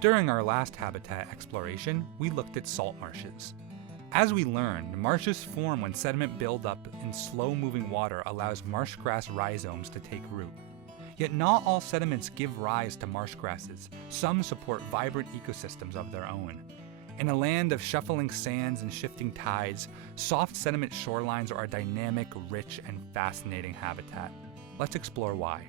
During our last habitat exploration, we looked at salt marshes. As we learned, marshes form when sediment buildup in slow-moving water allows marsh grass rhizomes to take root. Yet not all sediments give rise to marsh grasses. Some support vibrant ecosystems of their own. In a land of shuffling sands and shifting tides, soft sediment shorelines are a dynamic, rich, and fascinating habitat. Let's explore why.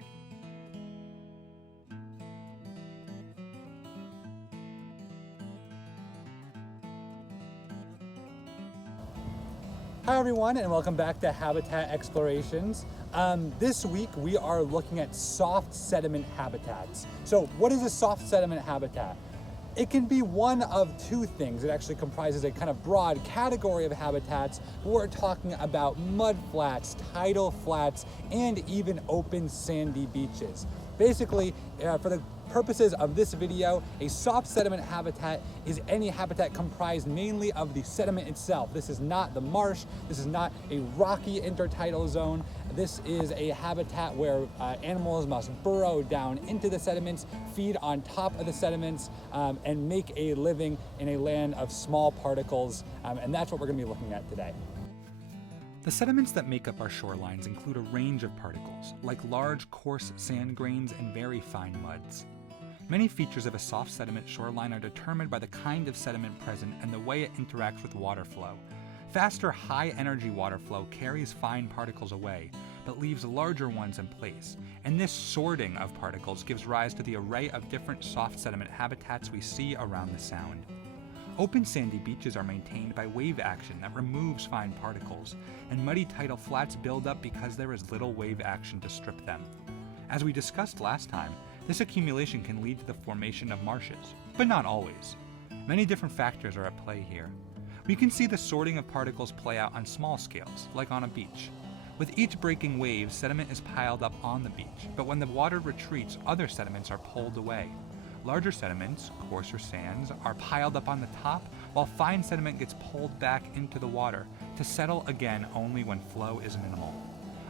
Hi everyone, and welcome back to Habitat Explorations. This week we are looking at soft sediment habitats. So what is a soft sediment habitat? It can be one of two things. It actually comprises a kind of broad category of habitats. We're talking about mudflats, tidal flats, and even open sandy beaches. Basically, for the purposes of this video, a soft sediment habitat is any habitat comprised mainly of the sediment itself. This is not the marsh, this is not a rocky intertidal zone. This is a habitat where animals must burrow down into the sediments, feed on top of the sediments, and make a living in a land of small particles, and that's what we're going to be looking at today. The sediments that make up our shorelines include a range of particles, like large, coarse sand grains and very fine muds. Many features of a soft sediment shoreline are determined by the kind of sediment present and the way it interacts with water flow. Faster, high-energy water flow carries fine particles away, but leaves larger ones in place, and this sorting of particles gives rise to the array of different soft sediment habitats we see around the Sound. Open sandy beaches are maintained by wave action that removes fine particles, and muddy tidal flats build up because there is little wave action to strip them. As we discussed last time, this accumulation can lead to the formation of marshes, but not always. Many different factors are at play here. We can see the sorting of particles play out on small scales, like on a beach. With each breaking wave, sediment is piled up on the beach, but when the water retreats, other sediments are pulled away. Larger sediments, coarser sands, are piled up on the top, while fine sediment gets pulled back into the water, to settle again only when flow is minimal.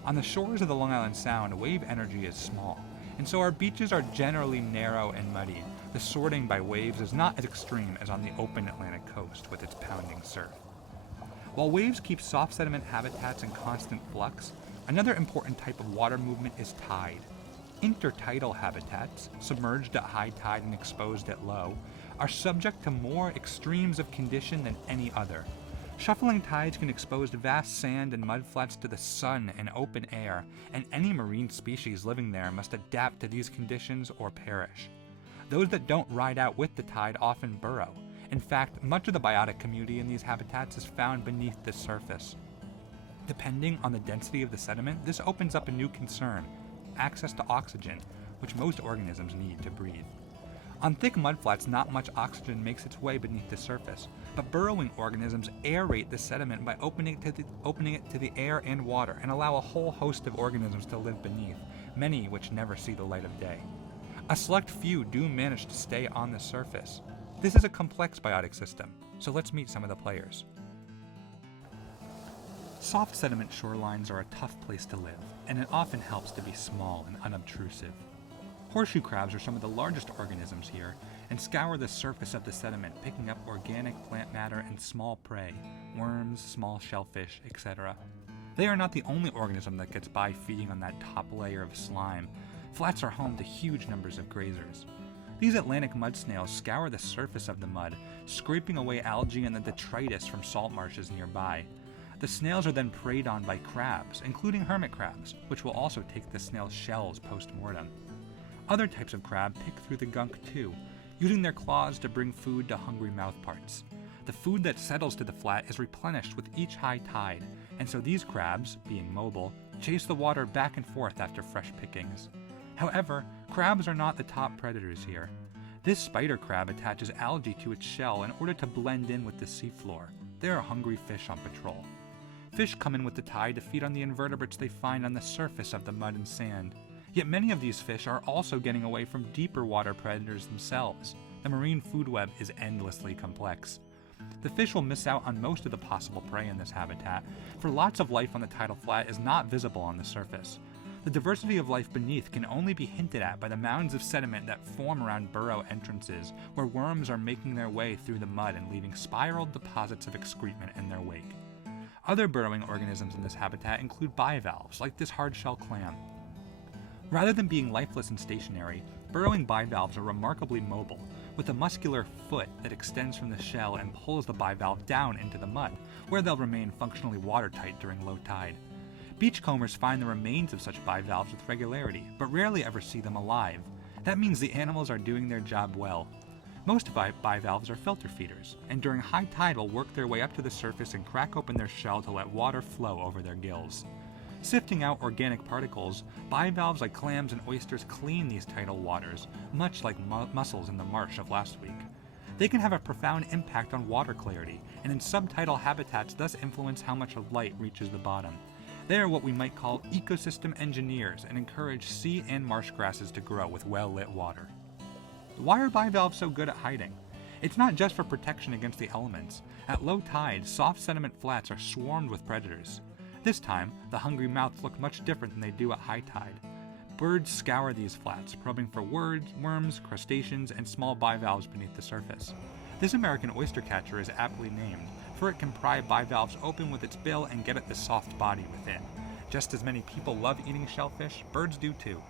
On the shores of the Long Island Sound, wave energy is small, and so our beaches are generally narrow and muddy. The sorting by waves is not as extreme as on the open Atlantic coast with its pounding surf. While waves keep soft sediment habitats in constant flux, another important type of water movement is tide. Intertidal habitats, submerged at high tide and exposed at low, are subject to more extremes of condition than any other. Shuffling tides can expose vast sand and mudflats to the sun and open air, and any marine species living there must adapt to these conditions or perish. Those that don't ride out with the tide often burrow. In fact, much of the biotic community in these habitats is found beneath the surface. Depending on the density of the sediment, this opens up a new concern: access to oxygen, which most organisms need to breathe. On thick mudflats, not much oxygen makes its way beneath the surface, but burrowing organisms aerate the sediment by opening it to the air and water, and allow a whole host of organisms to live beneath, many which never see the light of day. A select few do manage to stay on the surface. This is a complex biotic system, so let's meet some of the players. Soft sediment shorelines are a tough place to live, and it often helps to be small and unobtrusive. Horseshoe crabs are some of the largest organisms here and scour the surface of the sediment, picking up organic plant matter and small prey, worms, small shellfish, etc. They are not the only organism that gets by feeding on that top layer of slime. Flats are home to huge numbers of grazers. These Atlantic mud snails scour the surface of the mud, scraping away algae and the detritus from salt marshes nearby. The snails are then preyed on by crabs, including hermit crabs, which will also take the snail's shells post-mortem. Other types of crab pick through the gunk too, using their claws to bring food to hungry mouthparts. The food that settles to the flat is replenished with each high tide, and so these crabs, being mobile, chase the water back and forth after fresh pickings. However, crabs are not the top predators here. This spider crab attaches algae to its shell in order to blend in with the seafloor. They are hungry fish on patrol. Fish come in with the tide to feed on the invertebrates they find on the surface of the mud and sand. Yet many of these fish are also getting away from deeper water predators themselves. The marine food web is endlessly complex. The fish will miss out on most of the possible prey in this habitat, for lots of life on the tidal flat is not visible on the surface. The diversity of life beneath can only be hinted at by the mounds of sediment that form around burrow entrances, where worms are making their way through the mud and leaving spiraled deposits of excrement in their wake. Other burrowing organisms in this habitat include bivalves, like this hardshell clam. Rather than being lifeless and stationary, burrowing bivalves are remarkably mobile, with a muscular foot that extends from the shell and pulls the bivalve down into the mud, where they'll remain functionally watertight during low tide. Beachcombers find the remains of such bivalves with regularity, but rarely ever see them alive. That means the animals are doing their job well. Most bivalves are filter feeders, and during high tide will work their way up to the surface and crack open their shell to let water flow over their gills. Sifting out organic particles, bivalves like clams and oysters clean these tidal waters, much like mussels in the marsh of last week. They can have a profound impact on water clarity, and in subtidal habitats thus influence how much light reaches the bottom. They are what we might call ecosystem engineers and encourage sea and marsh grasses to grow with well-lit water. Why are bivalves so good at hiding? It's not just for protection against the elements. At low tide, soft sediment flats are swarmed with predators. This time, the hungry mouths look much different than they do at high tide. Birds scour these flats, probing for worms, crustaceans, and small bivalves beneath the surface. This American oystercatcher is aptly named, for it can pry bivalves open with its bill and get at the soft body within. Just as many people love eating shellfish, birds do too.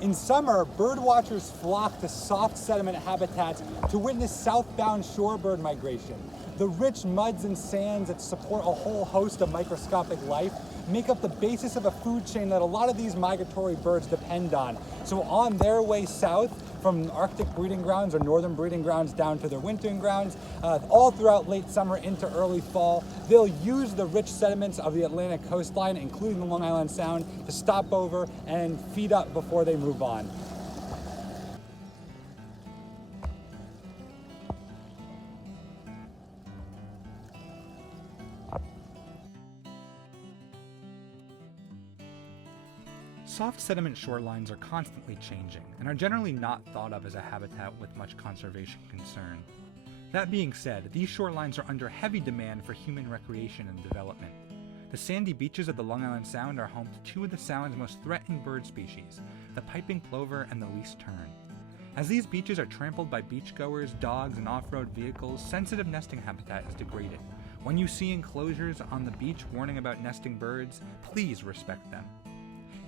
In summer, birdwatchers flock to soft sediment habitats to witness southbound shorebird migration. The rich muds and sands that support a whole host of microscopic life make up the basis of a food chain that a lot of these migratory birds depend on. So on their way south, from Arctic breeding grounds or northern breeding grounds down to their wintering grounds, all throughout late summer into early fall, they'll use the rich sediments of the Atlantic coastline, including the Long Island Sound, to stop over and feed up before they move on. Soft sediment shorelines are constantly changing and are generally not thought of as a habitat with much conservation concern. That being said, these shorelines are under heavy demand for human recreation and development. The sandy beaches of the Long Island Sound are home to two of the Sound's most threatened bird species, the piping plover and the least tern. As these beaches are trampled by beachgoers, dogs, and off-road vehicles, sensitive nesting habitat is degraded. When you see enclosures on the beach warning about nesting birds, please respect them.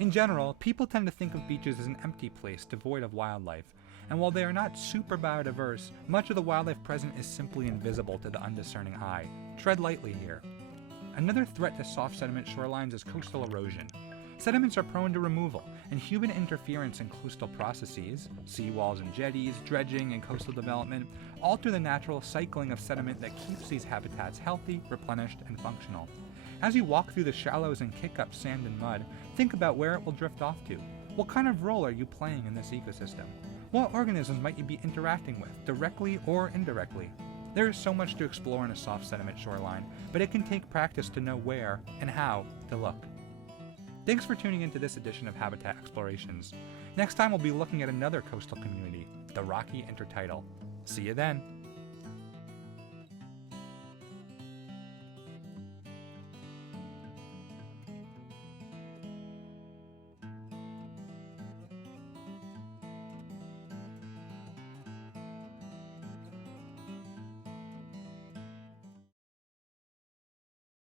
In general, people tend to think of beaches as an empty place devoid of wildlife, and while they are not super biodiverse, much of the wildlife present is simply invisible to the undiscerning eye. Tread lightly here. Another threat to soft sediment shorelines is coastal erosion. Sediments are prone to removal, and human interference in coastal processes, seawalls and jetties, dredging, and coastal development, alter the natural cycling of sediment that keeps these habitats healthy, replenished, and functional. As you walk through the shallows and kick up sand and mud, think about where it will drift off to. What kind of role are you playing in this ecosystem? What organisms might you be interacting with, directly or indirectly? There is so much to explore in a soft sediment shoreline, but it can take practice to know where and how to look. Thanks for tuning into this edition of Habitat Explorations. Next time we'll be looking at another coastal community, the Rocky Intertidal. See you then!